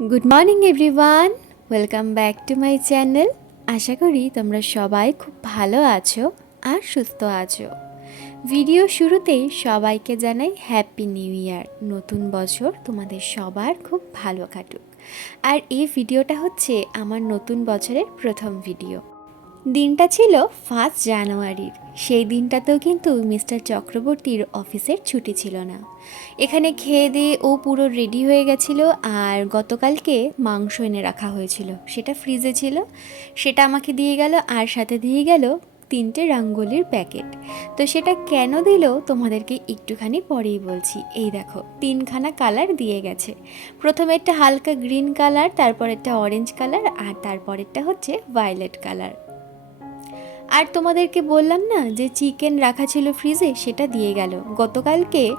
Good morning everyone welcome back to my channel আশা করি তোমরা সবাই খুব ভালো আছো আর সুস্থ আছো। ভিডিও শুরুতেই সবাইকে জানাই হ্যাপি নিউ ইয়ার নতুন বছর তোমাদের সবার খুব ভালো কাটুক। আর এই ভিডিওটা হচ্ছে আমার নতুন বছরের প্রথম ভিডিও দিনটা ছিল ফার্স্ট জানুয়ারির। সেই দিনটাতেও কিন্তু মিস্টার চক্রবর্তীর অফিসের ছুটি ছিল না। এখানে খেয়ে দিয়ে ও পুরো রেডি হয়ে গেছিল আর গতকালকে মাংস এনে রাখা হয়েছিল। সেটা ফ্রিজে ছিল। সেটা আমাকে দিয়ে গেল আর সাথে দিয়ে গেল তিনটে রঙ্গোলির প্যাকেট। তো সেটা কেন দিল তোমাদেরকে একটুখানি পরেই বলছি। এই দেখো, তিনখানা কালার দিয়ে গেছে। প্রথমে একটা হালকা গ্রিন কালার, তারপর একটা অরেঞ্জ কালার আর তারপরেরটা হচ্ছে ভায়োলেট কালার। আর তোমাদেরকে বললাম না যে চিকেন রাখা ছিল ফ্রিজে? সেটা দিয়ে গেল। গতকালকে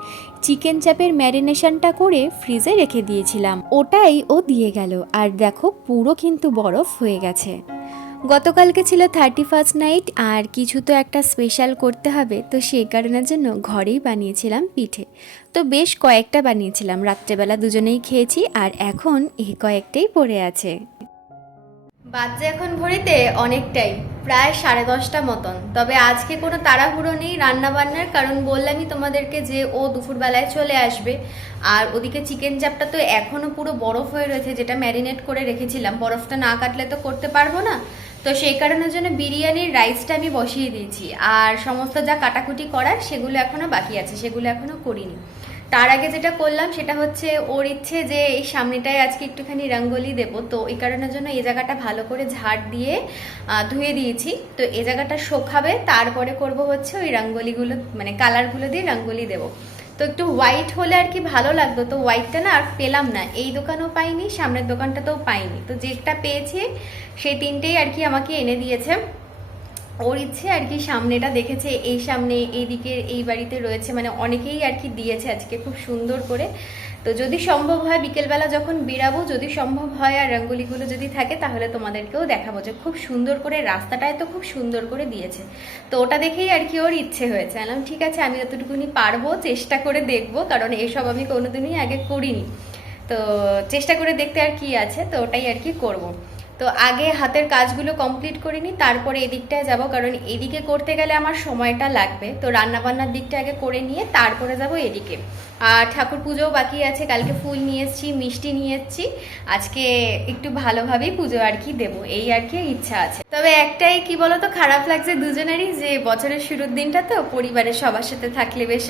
চিকেন চাপের ম্যারিনেশনটা করে ফ্রিজে রেখে দিয়েছিলাম। ওটাই ও দিয়ে গেল। আর দেখো, পুরো কিন্তু বরফ হয়ে গেছে। গতকালকে ছিল থার্টি ফার্স্ট নাইট, আর কিছু তো একটা স্পেশাল করতে হবে, তো সেই কারণের জন্য ঘরেই বানিয়েছিলাম পিঠে। তো বেশ কয়েকটা বানিয়েছিলাম। রাত্রেবেলা দুজনেই খেয়েছি, আর এখন এই কয়েকটাই পড়ে আছে। বাজে এখন ঘড়িতে অনেকটাই। প্রায় সাড়ে দশটা মতন। তবে আজকে কোনো তাড়াহুড়ো নেই রান্নাবান্নার, কারণ বললামই তোমাদেরকে যে ও দুপুরবেলায় চলে আসবে। আর ওদিকে চিকেন চাপটা তো এখনও পুরো বরফ হয়ে রয়েছে, যেটা ম্যারিনেট করে রেখেছিলাম। বরফটা না কাটলে তো করতে পারব না। তো সেই কারণের জন্য বিরিয়ানির রাইসটা আমি বসিয়ে দিয়েছি। আর সমস্ত যা কাটাকুটি করার সেগুলো এখনও বাকি আছে, সেগুলো এখনও করিনি। তার আগে যেটা করলাম সেটা হচ্ছে ওর ইচ্ছে যে এই সামনেটায় আজকে একটুখানি রঙ্গোলি দেব। তো এই কারণের জন্য এই জায়গাটা ভালো করে ঝাড় দিয়ে ধুয়ে দিয়েছি। তো এই জায়গাটা শোকাবে, তারপরে করব হচ্ছে ওই রঙ্গোলিগুলো মানে কালারগুলো দিয়ে রঙ্গোলি দেব। তো একটু হোয়াইট হলে আর কি ভালো লাগতো। তো হোয়াইটটা না আর পেলাম না। এই দোকানও পাইনি, সামনের দোকানটাতেও পাইনি। তো যেটা পেয়েছি সেই তিনটেই আর কি আমাকে এনে দিয়েছে। ওর ইচ্ছে আর কি সামনেটা দেখেছে, এই সামনে, এই এইদিকে এই বাড়িতে রয়েছে মানে অনেকেই আর কি দিয়েছে আজকে খুব সুন্দর করে। তো যদি সম্ভব হয় বিকেলবেলা যখন বেরাবো, যদি সম্ভব হয় আর রঙ্গোলিগুলো যদি থাকে, তাহলে তোমাদেরকেও দেখাবো যে খুব সুন্দর করে, রাস্তাটায় তো খুব সুন্দর করে দিয়েছে। তো ওটা দেখেই আর কি ওর ইচ্ছে হয়েছে। আলাম ঠিক আছে, আমি যতটুকুনি পারব, চেষ্টা করে দেখব, কারণ এসব আমি কোনোদিনই আগে করিনি। তো চেষ্টা করে দেখতে আর কি আছে, তো ওটাই আর কি করব। তো আগে হাতের কাজগুলো কমপ্লিট করে নিই তারপরে এদিকটায় যাব, কারণ এদিকে করতে গেলে আমার সময়টা লাগবে। তো রান্নাবান্নার দিকটা আগে করে নিয়ে তারপরে যাব এদিকে। আর ঠাকুর পুজোও বাকি আছে, কালকে ফুল নিয়ে এসেছি, মিষ্টি নিয়ে এসেছি। আজকে একটু ভালোভাবেই পুজো আর কি দেবো, এই আর কি ইচ্ছা আছে। তবে একটাই কি বলতো, খারাপ লাগছে দুজনেরই যে বছরের শুরুর দিনটা তো পরিবারের সবার সাথে থাকলে বেশ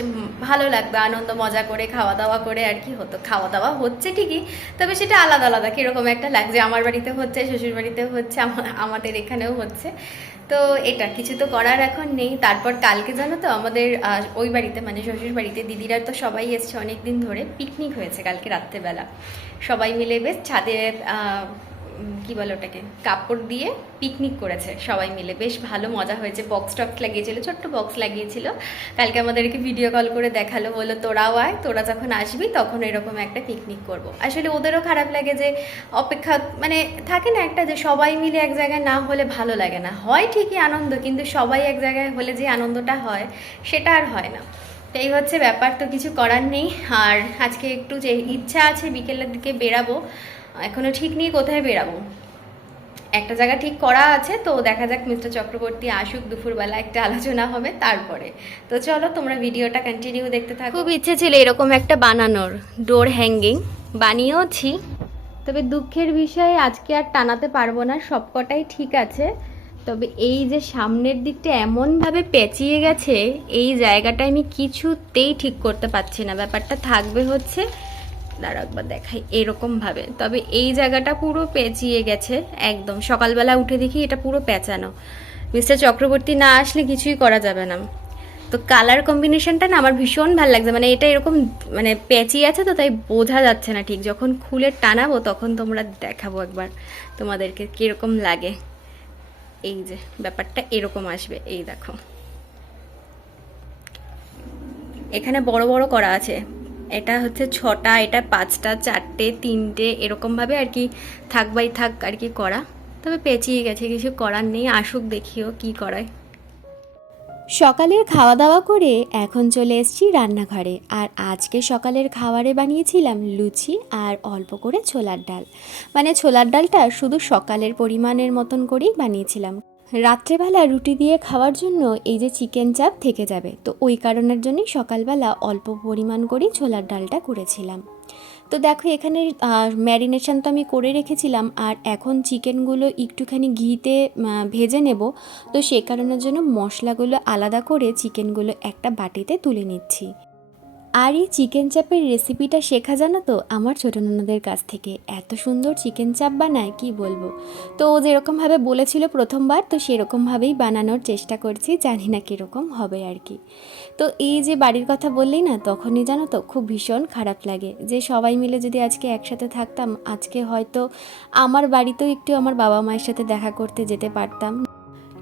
ভালো লাগতো আনন্দ, মজা করে খাওয়া দাওয়া করে আর কি হতো। খাওয়া দাওয়া হচ্ছে ঠিকই, তবে সেটা আলাদা আলাদা, কীরকম একটা লাগছে। আমার বাড়িতে হচ্ছে শ্বশুর বাড়িতে হচ্ছে, আমা- আমাদের এখানেও হচ্ছে। তো এটা, কিছু তো করার এখন নেই। তারপর কালকে জানো তো, আমাদের ওই বাড়িতে মানে শ্বশুর বাড়িতে দিদিরা তো সবাই এসছে অনেক দিন ধরে। পিকনিক হয়েছে কালকে রাত্রেবেলা। সবাই মিলে বেশ ছাদের কি বলে ওটাকে? কাপড় দিয়ে পিকনিক করেছে সবাই মিলে। বেশ ভালো, মজা হয়েছে। বক্স টক্স লাগিয়েছিল, ছোট্ট বক্স লাগিয়েছিল। কালকে আমাদেরকে ভিডিও কল করে দেখাল, বলল, তোরাও আয়, তোরা যখন আসবি, তখন এরকম একটা পিকনিক করব। আসলে ওদেরও খারাপ লাগে যে অপেক্ষা মানে থাকে না একটা যে সবাই মিলে এক জায়গায় না হলে ভালো লাগে না। হয় ঠিকই আনন্দ, কিন্তু সবাই এক জায়গায় হলে যে আনন্দটা হয়, সেটা আর হয় না। এই হচ্ছে ব্যাপার, তো কিছু করার নেই। আর আজকে একটু যে ইচ্ছা আছে, বিকেলের দিকে বেরাবো। এখনও ঠিক নিয়ে কোথায় বেরাবো? একটা জায়গা ঠিক করা আছে, তো দেখা যাক মিস্টার চক্রবর্তী আসুক, দুপুরবেলা একটা আলোচনা হবে, তারপরে। তো চলো, তোমরা ভিডিওটা কন্টিনিউ দেখতে থাকো। খুব ইচ্ছে ছিল এরকম একটা বানানোর ডোর হ্যাঙ্গিং বানিয়েওছি। তবে দুঃখের বিষয়ে, আজকে আর টানাতে পারব না, সবকটাই ঠিক আছে। তবে এই যে সামনের দিকটা এমনভাবে পেঁচিয়ে গেছে, এই জায়গাটা আমি কিছুতেই ঠিক করতে পারছি না। ব্যাপারটা থাকবে হচ্ছে দাঁড়া একবার দেখাই, এরকম ভাবে। তবে এই জায়গাটা পুরো পেঁচিয়ে গেছে, একদম। সকালবেলা উঠে দেখি এটা পুরো পেঁচানো। মিস্টার চক্রবর্তী না আসলে কিছুই করা যাবে না। তো কালার কম্বিনেশনটা না আমার ভীষণ ভালো লাগছে। মানে এটা এরকম মানে পেঁচিয়ে আছে তো, তাই বোঝা যাচ্ছে না ঠিক। যখন খুলে টানাবো, তখন তোমরা দেখাবো একবার তোমাদেরকে কীরকম লাগে। এই যে, ব্যাপারটা এরকম আসবে। এই দেখো। এখানে বড় বড় করা আছে। এটা হচ্ছে ছটা, এটা পাঁচটা, চারটে, তিনটে, এরকমভাবে আর কি থাক বাই থাক আর কি করা। তবে পেঁচিয়ে গেছে, কিছু করার নেই, আসুক দেখিও কি করায়। সকালের খাওয়া দাওয়া করে এখন চলে এসেছি রান্নাঘরে। আর আজকে সকালের খাবারে বানিয়েছিলাম লুচি আর অল্প করে ছোলার ডাল। মানে ছোলার ডালটা শুধু সকালের পরিমাণের মতন করেই বানিয়েছিলাম। রাত্রেবেলা রুটি দিয়ে খাওয়ার জন্য এই যে চিকেন চাপ থেকে যাবে, তো ওই কারণের জন্যই সকালবেলা অল্প পরিমাণ করেই ছোলার ডালটা করেছিলাম। তো দেখো এখানে ম্যারিনেশন তো আমি করে রেখেছিলাম, আর এখন চিকেনগুলো একটুখানি ঘিতে ভেজে নেব, তো সে কারণের জন্য মশলাগুলো আলাদা করে চিকেনগুলো একটা বাটিতে তুলে নিচ্ছি। আর এই চিকেন চাপের রেসিপিটা শেখা জানো তো? আমার ছোটো ননদের কাছ থেকে। এত সুন্দর চিকেন চাপ বানায়, কি বলব? তো ও যেরকমভাবে বলেছিল প্রথমবার, তো সেরকমভাবেই বানানোর চেষ্টা করছি, জানি না কীরকম হবে আর কি। তো এই যে বাড়ির কথা বললেই না, তখনই জানো তো খুব ভীষণ খারাপ লাগে। যে সবাই মিলে যদি আজকে একসাথে থাকতাম, আজকে হয়তো আমার বাড়িতেও একটু আমার বাবা মায়ের সাথে দেখা করতে যেতে পারতাম।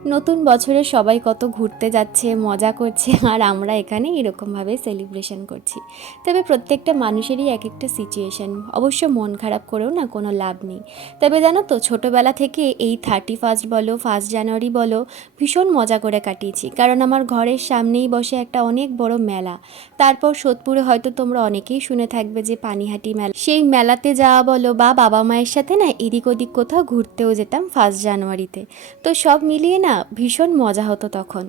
নতুন বছরে সবাই কত ঘুরতে যাচ্ছে, মজা করছে, আর আমরা এখানে এরকমভাবে সেলিব্রেশন করছি। তবে প্রত্যেকটা মানুষেরই এক একটা সিচুয়েশান অবশ্য মন খারাপ করেও না কোনো লাভ নেই। তবে জানো তো, ছোটোবেলা থেকে এই থার্টি ফার্স্ট বলো ফার্স্ট জানুয়ারি বলো, ভীষণ মজা করে কাটিয়েছি। কারণ আমার ঘরের সামনেই বসে একটা অনেক বড় মেলা। তারপর সোদপুরে হয়তো তোমরা অনেকেই শুনে থাকবে যে পানিহাটি মেলা। সেই মেলাতে যাওয়া বলো বা বাবা মায়ের সাথে না এদিক ওদিক কোথাও ঘুরতেও যেতাম ফার্স্ট জানুয়ারিতে তো সব মিলিয়ে না ভীষণ মজা হতো তখন।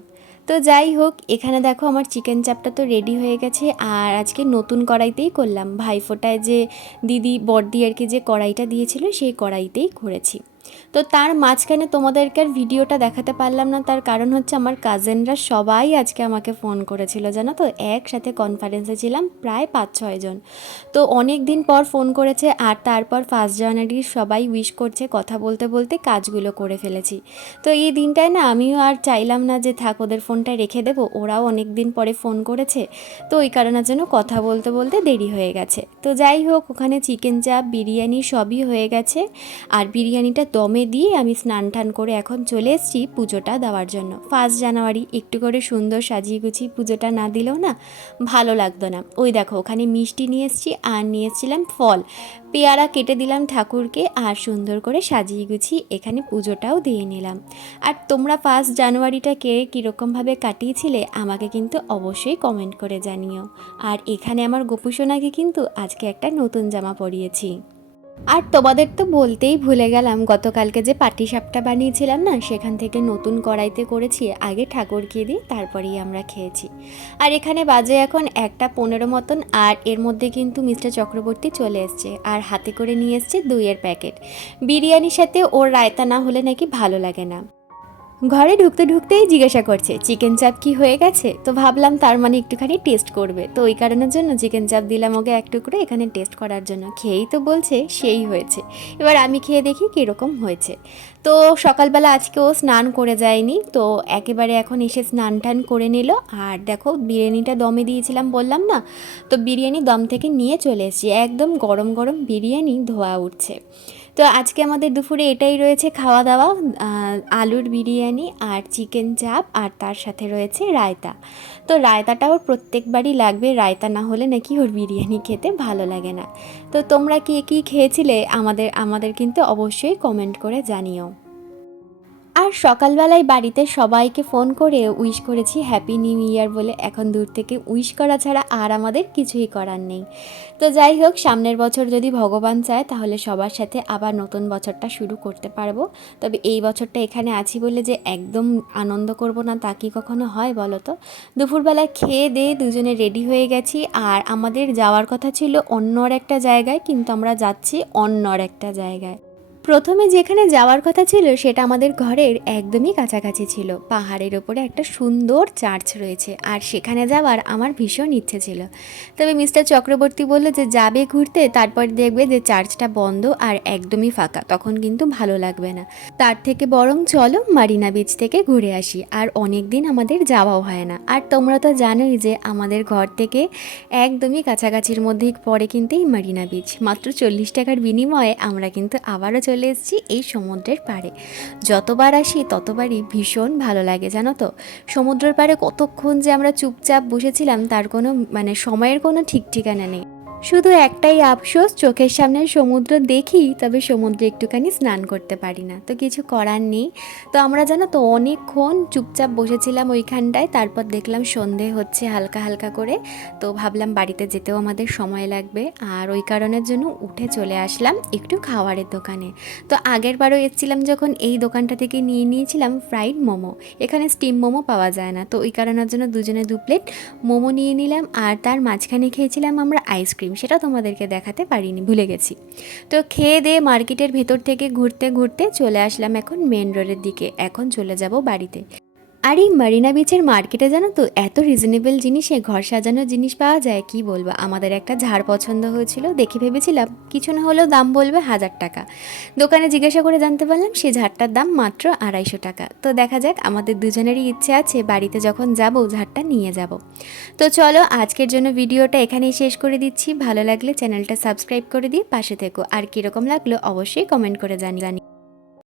তো যাই হোক, এখানে দেখো আমার চিকেন চাপটা তো রেডি হয়ে গেছে আর আজকে নতুন কড়াইতেই করলাম। ভাইফোঁটায় যে দিদি, বড়দি আর কি যে কড়াইটা দিয়েছিল, সেই কড়াইতেই করেছি। তো তার মাঝখানে তোমাদেরকে আর ভিডিওটা দেখাতে পারলাম না, তার কারণ হচ্ছে আমার কাজেনরা সবাই আজকে আমাকে ফোন করেছিল, জানো তো? একসাথে কনফারেন্সে ছিলাম প্রায় পাঁচ ছয়জন তো অনেক দিন পর ফোন করেছে আর তারপর ফার্স্ট জানুয়ারি সবাই উইশ করছে কথা বলতে বলতে কাজগুলো করে ফেলেছি। তো এই দিনটায় না আমিও আর চাইলাম না যে থাক ওদের ফোনটা রেখে দেবো, ওরাও অনেক দিন পরে ফোন করেছে। তো ওই কারণের জন্য কথা বলতে বলতে দেরি হয়ে গেছে। তো যাই হোক, ওখানে চিকেন চাপ বিরিয়ানি সবই হয়ে গেছে। আর বিরিয়ানিটা দমে দিয়ে আমি স্নান টান করে এখন চলে এসেছি পুজোটা দেওয়ার জন্য। ফার্স্ট জানুয়ারি একটু করে সুন্দর সাজিয়ে গুছিয়ে পুজোটা না দিলেও না ভালো লাগতো না। ওই দেখো, ওখানে মিষ্টি নিয়ে এসেছি আর নিয়ে এসেছিলাম ফল। পেয়ারা কেটে দিলাম ঠাকুরকে আর সুন্দর করে সাজিয়ে গুছিয়ে এখানে পুজোটাও দিয়ে নিলাম। আর তোমরা ফার্স্ট জানুয়ারিটা কে কীরকমভাবে কাটিয়েছিলে আমাকে কিন্তু অবশ্যই কমেন্ট করে জানিও। আর এখানে আমার গোপুসোনাকে কিন্তু আজকে একটা নতুন জামা পরিয়েছি। আর তোমাদের তো বলতেই ভুলে গেলাম, গতকালকে যে পাটি সাপটা বানিয়েছিলাম না, সেখান থেকে নতুন কড়াইতে করেছি, আগে ঠাকুরকে দিই তারপরেই আমরা খেয়েছি। আর এখানে বাজে এখন একটা পনেরো মতন, আর এর মধ্যে কিন্তু মিস্টার চক্রবর্তী চলে এসছে, আর হাতে করে নিয়ে এসছে দইয়ের প্যাকেট। বিরিয়ানির সাথে ওর রায়তা না হলে নাকি ভালো লাগে না। ঘরে ঢুকতে ঢুকতেই জিজ্ঞাসা করছে চিকেন চাপ কি হয়ে গেছে? তো ভাবলাম তার মানে একটুখানি টেস্ট করবে। তো ওই কারণের জন্য চিকেন চাপ দিলাম ওকে এক টুকরো, এখানে টেস্ট করার জন্য। খেয়েই তো বলছে, সেই হয়েছে। এবার আমি খেয়ে দেখি কীরকম হয়েছে। তো সকালবেলা আজকে ও স্নান করে যায়নি, তো একেবারে এখন এসে স্নান টান করে নিল। আর দেখো, বিরিয়ানিটা দমে দিয়েছিলাম, বললাম না? তো বিরিয়ানি দম থেকে নিয়ে চলে এসেছি। একদম গরম গরম বিরিয়ানি ধোয়া উঠছে। তো আজকে আমাদের দুপুরে এটাই রয়েছে খাওয়া দাওয়া আলুর বিরিয়ানি আর চিকেন চাপ আর তার সাথে রয়েছে রায়তা। তো রায়তাটাও প্রত্যেকবারই লাগবে, রায়তা না হলে নাকি ওর বিরিয়ানি খেতে ভালো লাগে না। তো তোমরা কি কী খেয়েছিলে আমাদের আমাদের কিন্তু অবশ্যই কমেন্ট করে জানিও। আর সকালবেলায় বাড়িতে সবাইকে ফোন করে উইশ করেছি হ্যাপি নিউ ইয়ার বলে। এখন দূর থেকে উইশ করা ছাড়া আর আমাদের কিছুই করার নেই। তো যাই হোক, সামনের বছর যদি ভগবান চায়, তাহলে সবার সাথে আবার নতুন বছরটা শুরু করতে পারব। তবে এই বছরটা এখানে আছি বলে যে একদম আনন্দ করব না, তা কি কখনো হয় বলো তো? দুপুরবেলা খেয়ে দিয়ে দুজনে রেডি হয়ে গেছি। আর আমাদের যাওয়ার কথা ছিল অন্য আর একটা জায়গায়, কিন্তু আমরা যাচ্ছি অন্য আর একটা জায়গায়। প্রথমে যেখানে যাওয়ার কথা ছিল, সেটা আমাদের ঘরের একদমই কাছাকাছি ছিল। পাহাড়ের ওপরে একটা সুন্দর চার্চ রয়েছে, আর সেখানে যাওয়ার আমার ভীষণ ইচ্ছে ছিল। তবে মিস্টার চক্রবর্তী বলল যে, যাবে ঘুরতে, তারপর দেখবে যে চার্চটা বন্ধ আর একদমই ফাঁকা, তখন কিন্তু ভালো লাগবে না। তার থেকে বরং চলো মারিনা বিচ থেকে ঘুরে আসি, আর অনেক দিন আমাদের যাওয়াও হয় না। আর তোমরা তো জানোই যে, আমাদের ঘর থেকে একদমই কাছাকাছির মধ্যেই পড়ে কিন্তু এই মারিনা বিচ। মাত্র চল্লিশ টাকার বিনিময়ে আমরা কিন্তু আবারও চলে এসেছি এই সমুদ্রের পাড়ে। যতবার আসি ততবারই ভীষণ ভালো লাগে, জানো তো? সমুদ্রের পাড়ে কতক্ষণ যে আমরা চুপচাপ বসেছিলাম তার কোনো মানে সময়ের কোনো ঠিক ঠিকানা নেই। শুধু একটাই আফসোস, চোখের সামনে সমুদ্র দেখি, তবে সমুদ্রে একটুখানি স্নান করতে পারি না। তো কিছু করার নেই। তো আমরা জানো তো, অনেকক্ষণ চুপচাপ বসেছিলাম ওইখানটায়, তারপর দেখলাম সন্ধে হচ্ছে হালকা হালকা করে। তো ভাবলাম বাড়িতে যেতেও আমাদের সময় লাগবে। আর ওই কারণের জন্য উঠে চলে আসলাম একটু খাওয়ারের দোকানে। তো আগের বারও এসেছিলাম যখন এই দোকানটা থেকে নিয়ে নিয়েছিলাম ফ্রাইড মোমো। এখানে স্টিম মোমো পাওয়া যায় না। তো ওই কারণের জন্য দুজনে দু প্লেট মোমো নিয়ে নিলাম। আর তার মাঝখানে খেয়েছিলাম আমরা আইসক্রিম সেটা তোমাদেরকে দেখাতে পারিনি, ভুলে গেছি। তো খেয়ে দিয়ে মার্কেটের ভেতর থেকে ঘুরতে ঘুরতে চলে আসলাম এখন মেন রোডের দিকে, এখন চলে যাব বাড়িতে। আর এই মারিনা বিচের মার্কেটে জানো তো এত রিজনেবল জিনিসে ঘর সাজানোর জিনিস পাওয়া যায়, কি বলব? আমাদের একটা ঝাড় পছন্দ হয়েছিল, দেখে ভেবেছিলাম কিছু না হলেও দাম বলবে হাজার টাকা। দোকানে জিজ্ঞাসা করে জানতে পারলাম সে ঝাড়টার দাম মাত্র আড়াইশো টাকা। তো দেখা যাক, আমাদের দুজনেরই ইচ্ছে আছে বাড়িতে যখন যাব ঝাড়টা নিয়ে যাব। তো চলো, আজকের জন্য ভিডিওটা এখানেই শেষ করে দিচ্ছি। ভালো লাগলে চ্যানেলটা সাবস্ক্রাইব করে দিয়ে পাশে থেকো। আর কীরকম লাগল অবশ্যই কমেন্ট করে জানি জানি